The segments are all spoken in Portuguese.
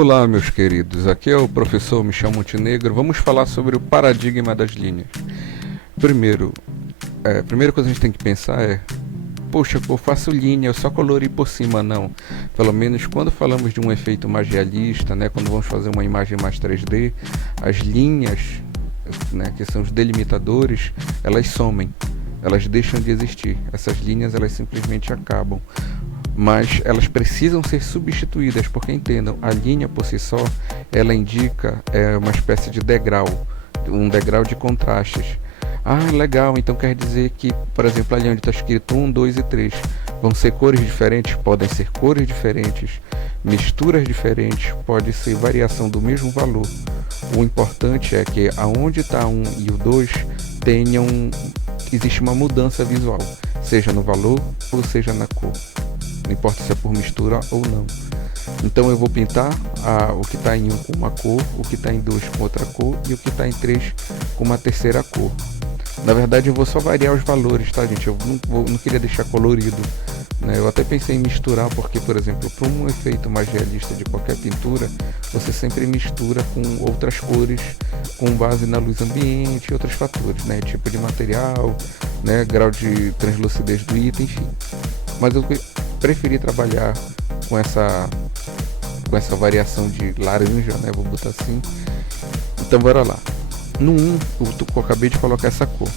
Olá, meus queridos, aqui é o professor Michel Montenegro. Vamos falar sobre o paradigma das linhas. Primeira coisa que a gente tem que pensar é: poxa, eu faço linha, eu só colori por cima. Não. Pelo menos quando falamos de um efeito mais realista, né, quando vamos fazer uma imagem mais 3D, as linhas, né, que são os delimitadores, elas somem, elas deixam de existir. Essas linhas, elas simplesmente acabam. Mas elas precisam ser substituídas, porque entendam, a linha por si só, ela indica uma espécie de degrau, um degrau de contrastes. Ah, legal, então quer dizer que, por exemplo, ali onde está escrito 1, 2 e 3, vão ser cores diferentes? Podem ser cores diferentes, misturas diferentes, pode ser variação do mesmo valor. O importante é que aonde está 1 e o 2 existe uma mudança visual, seja no valor ou seja na cor. Não importa se é por mistura ou não. Então eu vou pintar o que está em 1 com uma cor, o que está em 2 com outra cor e o que está em 3 com uma terceira cor. Na verdade eu vou só variar os valores, tá, gente? Eu não queria deixar colorido, né? Eu até pensei em misturar, porque, por exemplo, para um efeito mais realista de qualquer pintura, você sempre mistura com outras cores, com base na luz ambiente e outros fatores, né? Tipo de material, né? Grau de translucidez do item, enfim. Mas eu preferi trabalhar com essa variação de laranja, né? Vou botar assim. Então bora lá. No 1 eu acabei de colocar essa cor.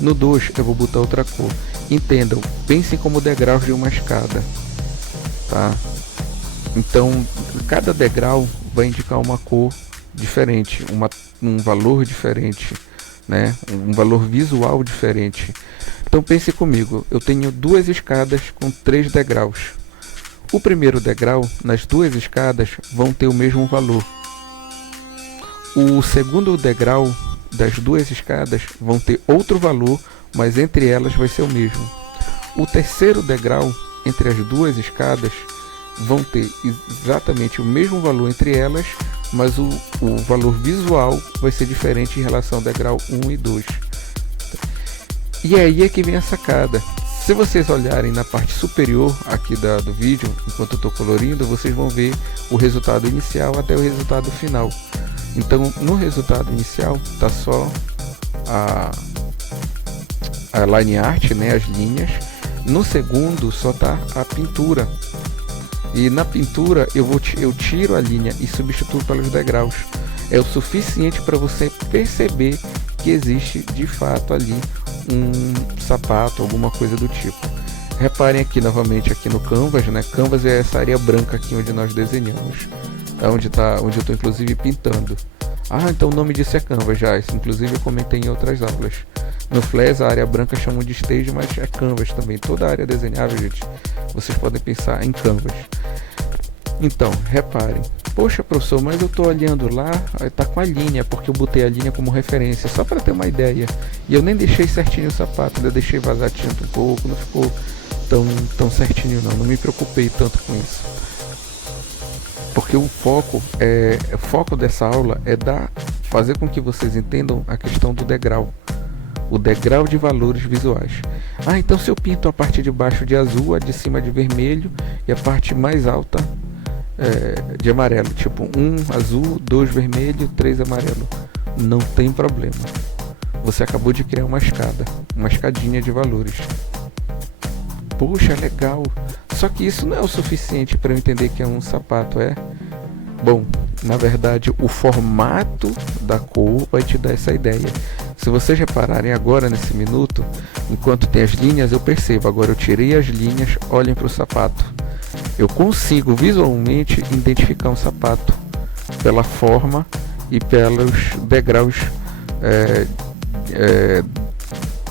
No 2 eu vou botar outra cor. Entendam, pensem como degraus de uma escada, tá? Então cada degrau vai indicar uma cor diferente, um valor diferente, né? Um valor visual diferente. Então pense comigo, eu tenho duas escadas com 3 degraus. O primeiro degrau, nas duas escadas, vão ter o mesmo valor. O segundo degrau das duas escadas vão ter outro valor, mas entre elas vai ser o mesmo. O terceiro degrau, entre as duas escadas, vão ter exatamente o mesmo valor entre elas, mas o valor visual vai ser diferente em relação ao degrau 1 e 2. E aí é que vem a sacada. Se vocês olharem na parte superior aqui do vídeo, enquanto eu estou colorindo, vocês vão ver o resultado inicial até o resultado final. Então, no resultado inicial, está só a line art, né, as linhas. No segundo, só está a pintura. E na pintura, eu tiro a linha e substituo pelos degraus. É o suficiente para você perceber que existe, de fato, ali um sapato, alguma coisa do tipo. Reparem aqui novamente aqui no Canvas, né? Canvas é essa área branca aqui onde nós desenhamos, onde eu estou inclusive pintando. Ah, então o nome disso é Canvas já. Isso inclusive eu comentei em outras aulas. No Flash a área branca chamam de Stage, mas é Canvas também. Toda a área desenhável, gente, vocês podem pensar em Canvas. Então, reparem. Poxa, professor, mas eu estou olhando lá, está com a linha, porque eu botei a linha como referência, só para ter uma ideia. E eu nem deixei certinho o sapato, eu deixei vazar tinta um pouco, não ficou tão certinho não me preocupei tanto com isso. Porque o foco dessa aula é fazer com que vocês entendam a questão do degrau. O degrau de valores visuais. Ah, então se eu pinto a parte de baixo de azul, a de cima de vermelho e a parte mais alta de amarelo, tipo 1 azul, 2 vermelho, 3 amarelo, não tem problema. Você acabou de criar uma escadinha de valores. Puxa, legal. Só que isso não é o suficiente para eu entender que é um sapato, é? Bom, na verdade o formato da cor vai te dar essa ideia. Se vocês repararem agora nesse minuto, enquanto tem as linhas, eu percebo. Agora eu tirei as linhas, olhem para o sapato. Eu consigo visualmente identificar um sapato pela forma e pelos degraus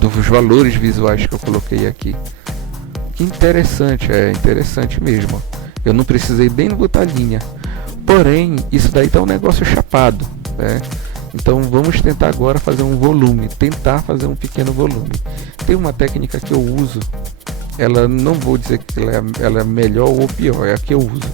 dos valores visuais que eu coloquei aqui. Que interessante, é interessante mesmo. Eu não precisei nem botar linha. Porém, isso daí tá um negócio chapado, né? Então vamos tentar agora fazer um volume, tentar fazer um pequeno volume. Tem uma técnica que eu uso, ela não vou dizer que ela é melhor ou pior, é a que eu uso,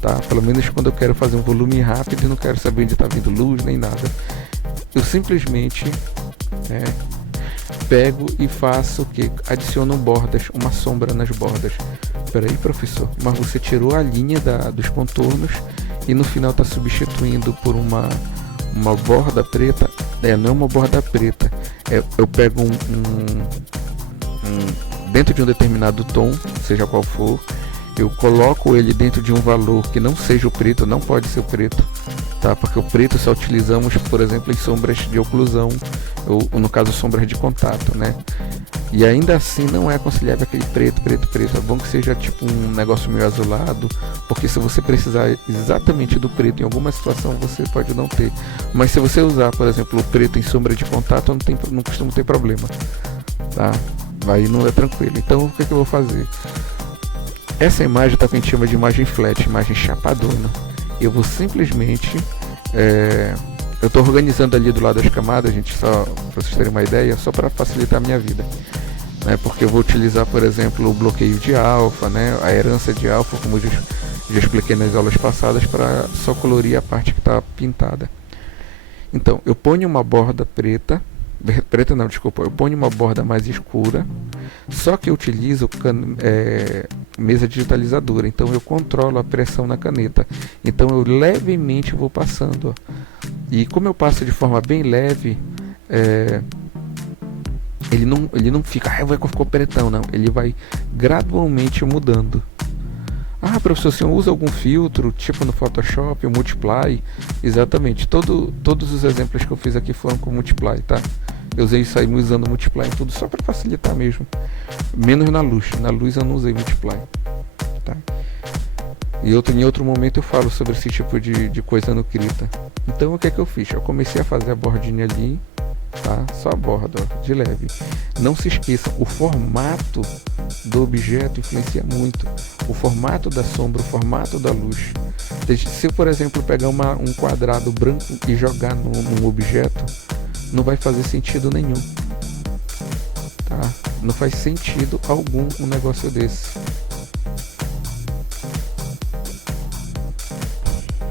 tá? Pelo menos quando eu quero fazer um volume rápido e não quero saber onde está vindo luz nem nada. Eu simplesmente pego e faço o que? Adiciono bordas, uma sombra nas bordas. Peraí, professor, mas você tirou a linha dos contornos e no final está substituindo por uma borda preta. Não é uma borda preta, eu pego dentro de um determinado tom, seja qual for, eu coloco ele dentro de um valor que não seja o preto, não pode ser o preto, tá? Porque o preto só utilizamos, por exemplo, em sombras de oclusão, ou no caso sombras de contato, né? E ainda assim não é aconselhável aquele preto. É bom que seja tipo um negócio meio azulado, porque se você precisar exatamente do preto em alguma situação, você pode não ter. Mas se você usar, por exemplo, o preto em sombra de contato, não costuma ter problema, tá? Aí não é tranquilo. Então o que eu vou fazer? Essa imagem tá que a gente chama de imagem flat, imagem chapadona. Eu vou simplesmente eu estou organizando ali do lado das camadas, gente, só para vocês terem uma ideia, só para facilitar a minha vida, né? Porque eu vou utilizar, por exemplo, o bloqueio de alfa, né? A herança de alfa, como eu já expliquei nas aulas passadas, para só colorir a parte que está pintada. Então, eu ponho uma borda preta, eu ponho uma borda mais escura, só que eu utilizo mesa digitalizadora, então eu controlo a pressão na caneta, então eu levemente vou passando, ó. E como eu passo de forma bem leve, ele não fica, ficou pretão, não, ele vai gradualmente mudando. Ah, professor, você usa algum filtro, tipo no Photoshop, o Multiply? Exatamente, todos os exemplos que eu fiz aqui foram com Multiply, tá? Eu usei isso aí usando Multiply em tudo só para facilitar mesmo. Menos na luz eu não usei Multiply, tá? E em outro momento eu falo sobre esse tipo de coisa no Krita. Então o que é que eu fiz? Eu comecei a fazer a bordinha ali, tá? Só a borda, ó, de leve. Não se esqueçam, o formato do objeto influencia muito. O formato da sombra, o formato da luz. Se eu, por exemplo, pegar um quadrado branco e jogar num objeto, não vai fazer sentido nenhum, tá? Não faz sentido algum um negócio desse.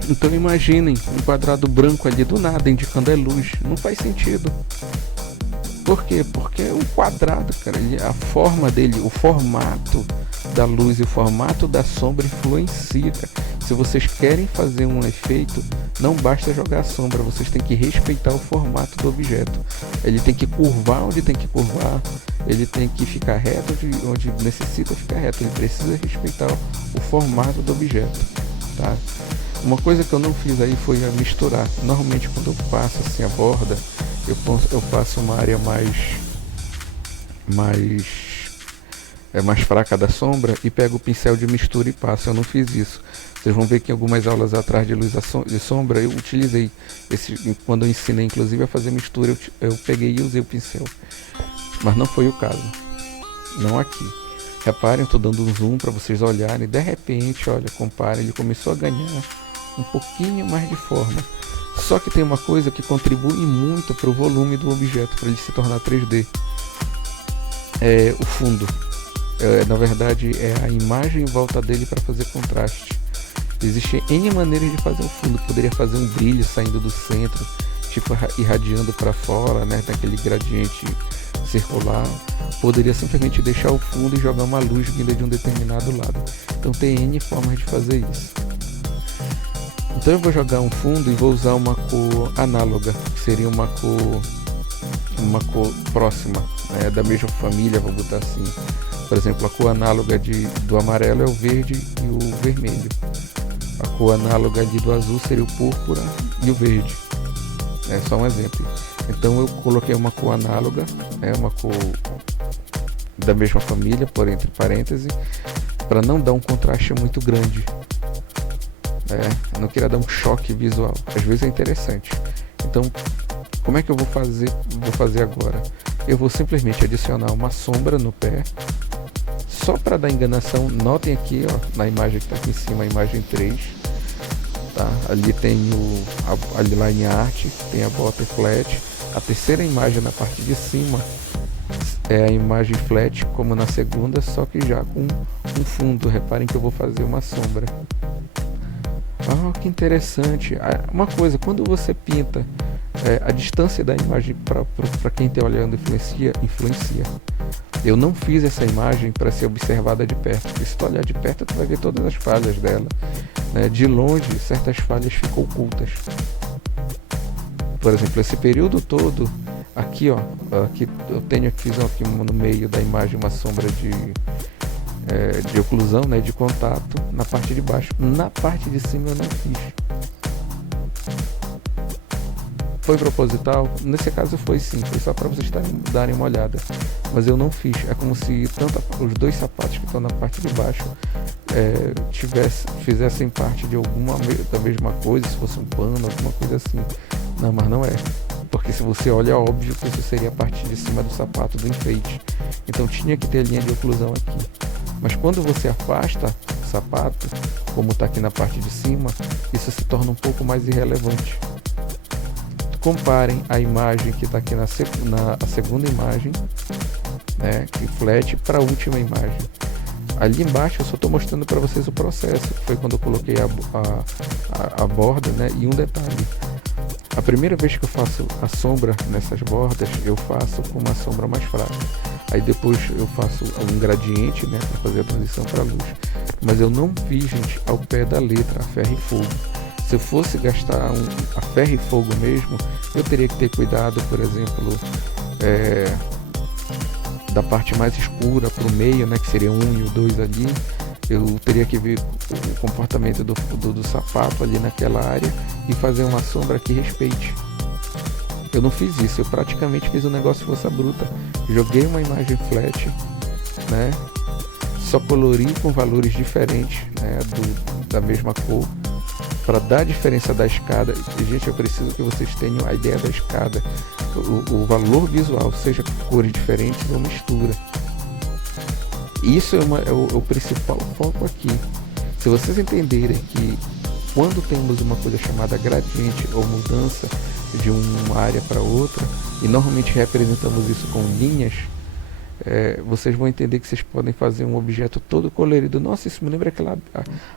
Então imaginem um quadrado branco ali do nada indicando a luz, não faz sentido. Por quê? Porque o quadrado, cara, a forma dele, o formato da luz e o formato da sombra influencia, cara. Se vocês querem fazer um efeito, não basta jogar a sombra, vocês têm que respeitar o formato do objeto. Ele tem que curvar onde tem que curvar, ele tem que ficar reto onde necessita ficar reto, ele precisa respeitar o formato do objeto, tá? Uma coisa que eu não fiz aí foi misturar. Normalmente quando eu passo assim a borda, eu passo uma área mais fraca da sombra e pego o pincel de mistura e passo. Eu não fiz isso. Vocês vão ver que em algumas aulas atrás de luz de sombra eu utilizei quando eu ensinei inclusive a fazer mistura, eu peguei e usei o pincel, mas não foi o caso, não aqui. Reparem, eu estou dando um zoom para vocês olharem, de repente, olha, comparem, ele começou a ganhar um pouquinho mais de forma. Só que tem uma coisa que contribui muito para o volume do objeto, para ele se tornar 3D. É o fundo. Na verdade, é a imagem em volta dele para fazer contraste. Existem N maneiras de fazer o fundo. Poderia fazer um brilho saindo do centro, tipo irradiando para fora, né, daquele gradiente circular. Poderia simplesmente deixar o fundo e jogar uma luz vinda de um determinado lado. Então tem N formas de fazer isso. Então eu vou jogar um fundo e vou usar uma cor análoga, que seria uma cor próxima, né, da mesma família, vou botar assim. Por exemplo, a cor análoga do amarelo é o verde e o vermelho. A cor análoga ali do azul seria o púrpura e o verde. É só um exemplo. Então eu coloquei uma cor análoga, uma cor da mesma família, por entre parênteses, para não dar um contraste muito grande. Eu não queria dar um choque visual. Às vezes é interessante. Então, como é que eu vou fazer? Vou fazer agora. Eu vou simplesmente adicionar uma sombra no pé, só para dar enganação. Notem aqui, ó, na imagem que está aqui em cima, a imagem 3. Tá? Ali tem a line art, tem a bota flat. A terceira imagem na parte de cima é a imagem flat, como na segunda, só que já com um fundo. Reparem que eu vou fazer uma sombra. Ah, que interessante. Uma coisa, quando você pinta, a distância da imagem para quem está olhando influencia. Eu não fiz essa imagem para ser observada de perto, porque se tu olhar de perto tu vai ver todas as falhas dela, né? De longe certas falhas ficam ocultas. Por exemplo, esse período todo aqui, ó, aqui eu tenho aqui, fiz aqui no meio da imagem uma sombra de oclusão, né, de contato na parte de baixo. Na parte de cima eu não fiz. Foi proposital? Nesse caso foi sim, foi só para vocês darem uma olhada. Mas eu não fiz. É como se tanto os dois sapatos que estão na parte de baixo fizessem parte de da mesma coisa, se fosse um pano, alguma coisa assim. Não, mas não é. Porque se você olha, é óbvio que isso seria a parte de cima do sapato, do enfeite. Então tinha que ter a linha de oclusão aqui. Mas quando você afasta o sapato, como está aqui na parte de cima, isso se torna um pouco mais irrelevante. Comparem a imagem que está aqui na segunda imagem, né, que flat, para a última imagem. Ali embaixo eu só estou mostrando para vocês o processo, que foi quando eu coloquei a borda, né, e um detalhe. A primeira vez que eu faço a sombra nessas bordas, eu faço com uma sombra mais fraca. Aí depois eu faço um gradiente, né, para fazer a transição para a luz. Mas eu não fiz, gente, ao pé da letra, a ferro e fogo. Se eu fosse gastar a ferro e fogo mesmo, eu teria que ter cuidado, por exemplo, da parte mais escura para o meio, né, que seria 1 e o 2 ali. Eu teria que ver o comportamento do sapato ali naquela área e fazer uma sombra que respeite. Eu não fiz isso, eu praticamente fiz um negócio força bruta. Joguei uma imagem flat, né, só colori com valores diferentes, né, da mesma cor, para dar a diferença da escada. Gente, eu preciso que vocês tenham a ideia da escada, o valor visual, seja cores diferentes ou mistura. Isso é o principal foco aqui. Se vocês entenderem que quando temos uma coisa chamada gradiente ou mudança de uma área para outra, e normalmente representamos isso com linhas, vocês vão entender que vocês podem fazer um objeto todo colorido. Nossa, isso me lembra aquela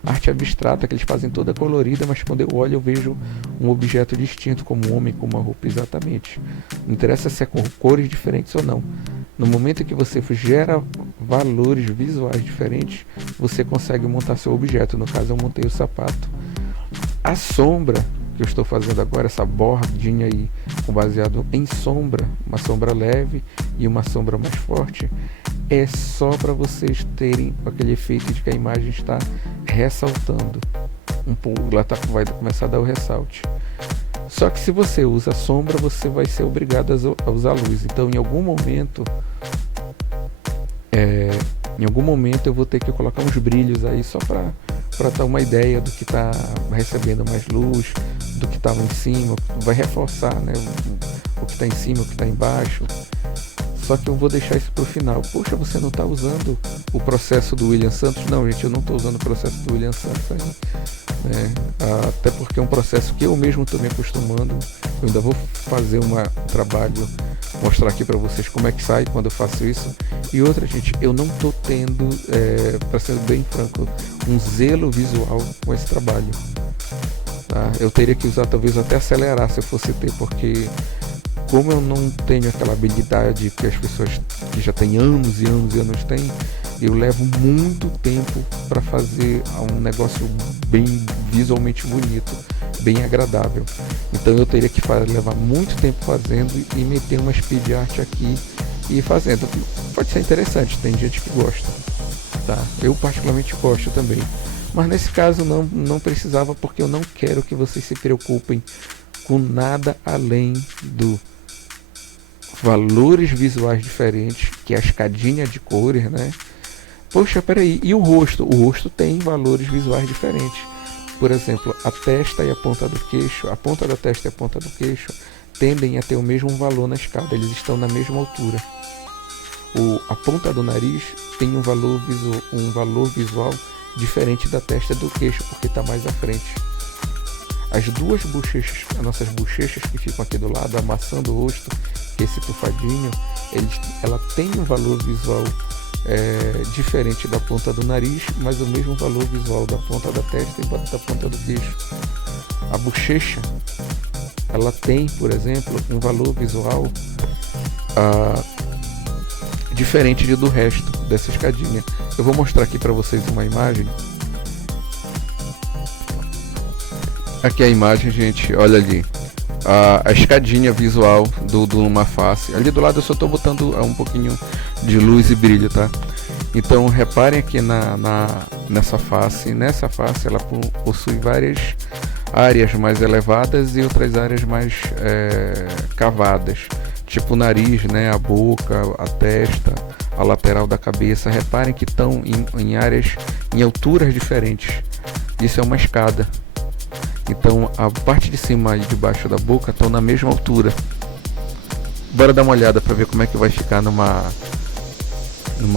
arte abstrata que eles fazem toda colorida, mas quando eu olho eu vejo um objeto distinto, como um homem com uma roupa. Exatamente. Não interessa se é com cores diferentes ou não. No momento que você gera valores visuais diferentes, você consegue montar seu objeto. No caso, eu montei o sapato. A sombra que eu estou fazendo agora, essa bordinha aí, baseado em sombra, uma sombra leve e uma sombra mais forte, é só para vocês terem aquele efeito de que a imagem está ressaltando um pouco. Ela vai começar a dar o ressalte. Só que se você usa sombra, você vai ser obrigado a usar luz. Então, em algum momento eu vou ter que colocar uns brilhos aí só para dar uma ideia do que está recebendo mais luz, do que estava em cima. Vai reforçar, né, o que está em cima, o que está embaixo. Só que eu vou deixar isso para o final. Poxa, você não está usando o processo do William Santos? Não, gente, eu não estou usando o processo do William Santos aí, né? Até porque é um processo que eu mesmo estou me acostumando. Eu ainda vou fazer um trabalho, mostrar aqui para vocês como é que sai quando eu faço isso. E outra, gente, eu não estou tendo, para ser bem franco, um zelo visual com esse trabalho, tá? Eu teria que usar, talvez até acelerar se eu fosse ter, porque como eu não tenho aquela habilidade que as pessoas que já têm anos e anos e anos têm, eu levo muito tempo para fazer um negócio bem visualmente bonito, bem agradável. Então eu teria que levar muito tempo fazendo e meter uma speed art aqui e fazendo. Pode ser interessante, tem gente que gosta, tá? Eu particularmente gosto também. Mas nesse caso não precisava, porque eu não quero que vocês se preocupem com nada além do valores visuais diferentes, que é a escadinha de cores, né? Poxa, peraí, e o rosto? O rosto tem valores visuais diferentes. Por exemplo, a testa e a ponta do queixo, a ponta da testa e a ponta do queixo tendem a ter o mesmo valor na escada, eles estão na mesma altura. A ponta do nariz tem um valor visual diferente da testa e do queixo, porque está mais à frente. As duas bochechas, as nossas bochechas que ficam aqui do lado, amassando o rosto, que é esse tufadinho, ela tem um valor visual diferente da ponta do nariz, mas o mesmo valor visual da ponta da testa e da ponta do queixo. A bochecha, ela tem, por exemplo, um valor visual diferente do resto dessa escadinha. Eu vou mostrar aqui para vocês uma imagem. Aqui a imagem, gente, olha ali. A escadinha visual de uma face. Ali do lado eu só estou botando um pouquinho de luz e brilho, tá? Então reparem aqui nessa face. Nessa face ela possui várias áreas mais elevadas e outras áreas mais cavadas. Tipo o nariz, né? A boca, a testa, a lateral da cabeça. Reparem que estão em áreas, em alturas diferentes. Isso é uma escada. Então a parte de cima e de baixo da boca estão na mesma altura. Bora dar uma olhada para ver como é que vai ficar numa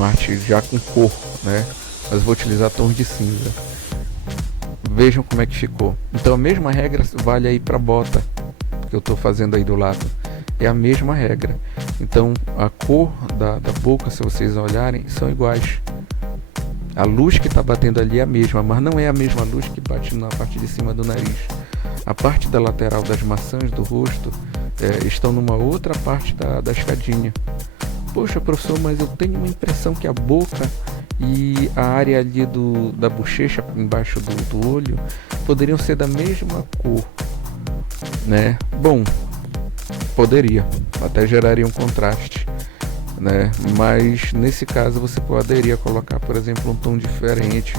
arte já com cor, né? Mas vou utilizar tons de cinza. Vejam como é que ficou. Então a mesma regra vale aí para a bota que eu estou fazendo aí do lado. É a mesma regra. Então a cor da boca, se vocês olharem, são iguais. A luz que está batendo ali é a mesma, mas não é a mesma luz que bate na parte de cima do nariz. A parte da lateral das maçãs do rosto estão numa outra parte da escadinha. Poxa, professor, mas eu tenho uma impressão que a boca e a área ali da bochecha, embaixo do olho, poderiam ser da mesma cor, né? Bom, poderia, até geraria um contraste, né? Mas nesse caso você poderia colocar, por exemplo, um tom diferente.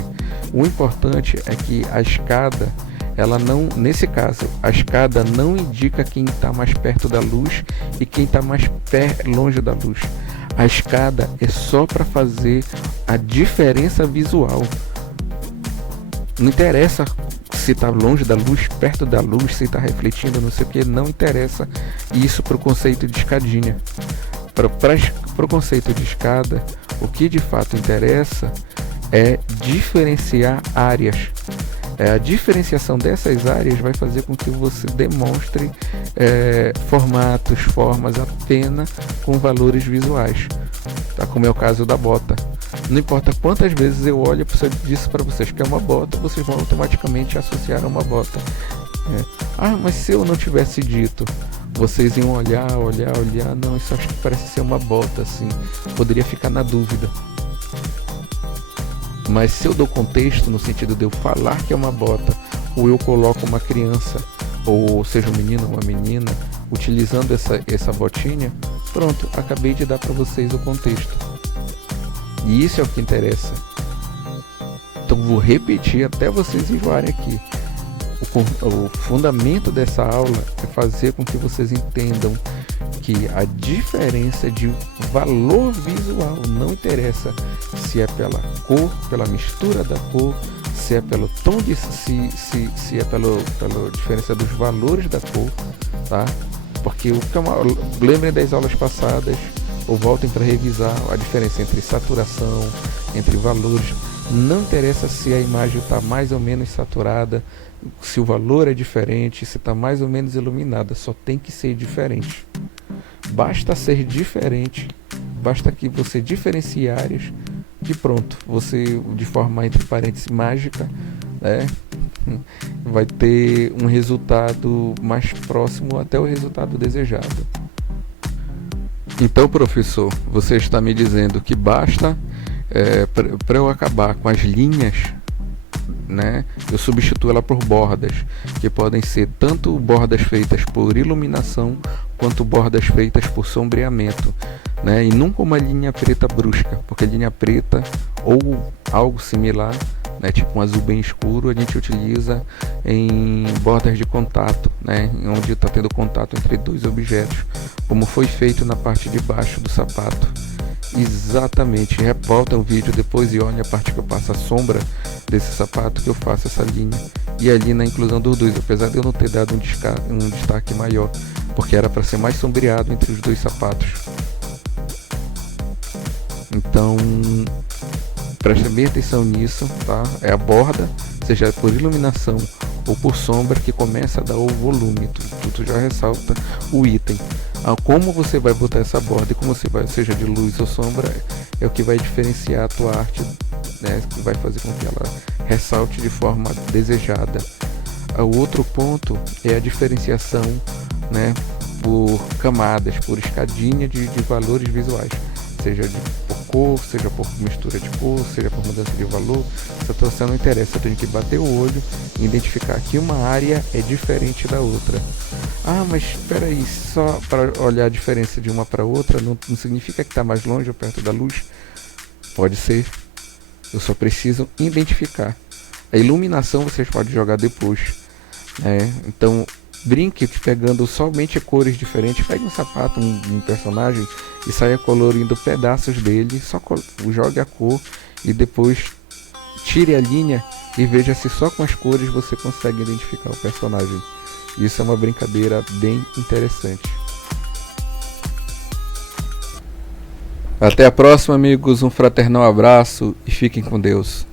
O importante é que a escada, ela não, nesse caso, a escada não indica quem está mais perto da luz e quem está mais longe da luz. A escada é só para fazer a diferença visual. Não interessa se está longe da luz, perto da luz, se está refletindo, não sei o que, não interessa isso para o conceito de escadinha. Para o conceito de escada, o que de fato interessa é diferenciar áreas. A diferenciação dessas áreas vai fazer com que você demonstre formatos, formas apenas com valores visuais, tá? Como é o caso da bota. Não importa quantas vezes eu olho e disse para vocês que é uma bota, vocês vão automaticamente associar a uma bota. Mas se eu não tivesse dito, vocês iam olhar, não, isso acho que parece ser uma bota, assim, poderia ficar na dúvida. Mas se eu dou contexto, no sentido de eu falar que é uma bota, ou eu coloco uma criança, ou seja, um menino ou uma menina, utilizando essa botinha, pronto, acabei de dar para vocês o contexto. E isso é o que interessa. Então vou repetir até vocês enjoarem aqui. O fundamento dessa aula é fazer com que vocês entendam que a diferença de valor visual não interessa se é pela cor, pela mistura da cor, se é pelo tom de se é pela diferença dos valores da cor, tá? Porque lembrem das aulas passadas ou voltem para revisar a diferença entre saturação, entre valores. Não interessa se a imagem está mais ou menos saturada, se o valor é diferente, se está mais ou menos iluminada, só tem que ser diferente. Basta ser diferente, basta que você diferencie áreas e pronto, você, de forma entre parênteses mágica, né, vai ter um resultado mais próximo até o resultado desejado. Então, professor, você está me dizendo que basta para eu acabar com as linhas, né, eu substituo ela por bordas, que podem ser tanto bordas feitas por iluminação quanto bordas feitas por sombreamento, né, e nunca uma linha preta brusca, porque linha preta ou algo similar, né, tipo um azul bem escuro, a gente utiliza em bordas de contato, né, onde está tendo contato entre dois objetos, como foi feito na parte de baixo do sapato. Exatamente, revolta o vídeo depois e olha a parte que eu passo a sombra desse sapato, que eu faço essa linha, e ali na inclusão dos dois, apesar de eu não ter dado um destaque maior, porque era para ser mais sombreado entre os dois sapatos. Então preste bem atenção nisso, tá? É a borda, seja por iluminação ou por sombra, que começa a dar o volume. Tu já ressalta o item. Como você vai botar essa borda e como você vai, seja de luz ou sombra, é o que vai diferenciar a tua arte, né? Que vai fazer com que ela ressalte de forma desejada. O outro ponto é a diferenciação, né, por camadas, por escadinha de valores visuais. seja por cor, seja por mistura de cor, seja por mudança de valor. Essa situação não interessa, eu tenho que bater o olho e identificar que uma área é diferente da outra. Ah, mas espera aí, só para olhar a diferença de uma para outra não significa que está mais longe ou perto da luz? Pode ser, eu só preciso identificar. A iluminação vocês podem jogar depois, né? Então brinque pegando somente cores diferentes. Pegue um sapato, um personagem e saia colorindo pedaços dele. Só jogue a cor e depois tire a linha e veja se só com as cores você consegue identificar o personagem. Isso é uma brincadeira bem interessante. Até a próxima, amigos. Um fraternal abraço e fiquem com Deus.